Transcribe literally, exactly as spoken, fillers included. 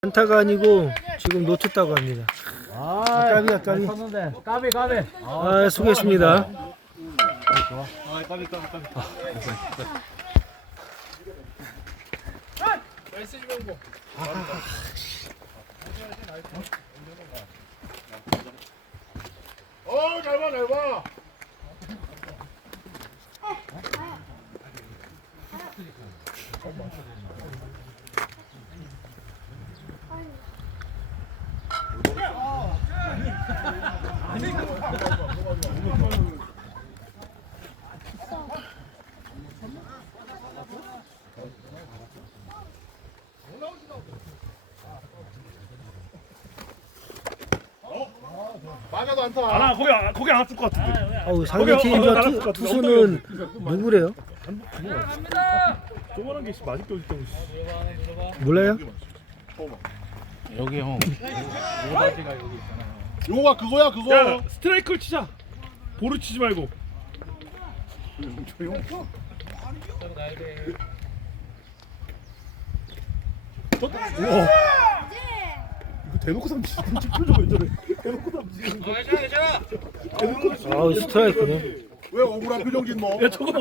안타가 아니고 지금 놓쳤다고 합니다. 아, 까비야, 까비. 쳤는데. 까비 까비. 아, 수고했습니다. 아, 까비 까비 까비. 어, 잘 봐, 잘 봐. 맞아도 안 타. 아, 거기 안- 거기 안 왔을 것 같은데. 어우, 상대팀 저 투, 투수는 누구래요? 조그만한 게 많이 껴있다고. 몰라요? 여기 형. 요가 그거야, 그거. 야, 스트라이크를 치자. 볼을 치지 말고. 우와. 이거 대놓고 삼지. 찍혀줘 왜 저래? 대놓고 삼지. 아우, 스트라이크네. 왜 억울한 표정 짓노? 야, 저거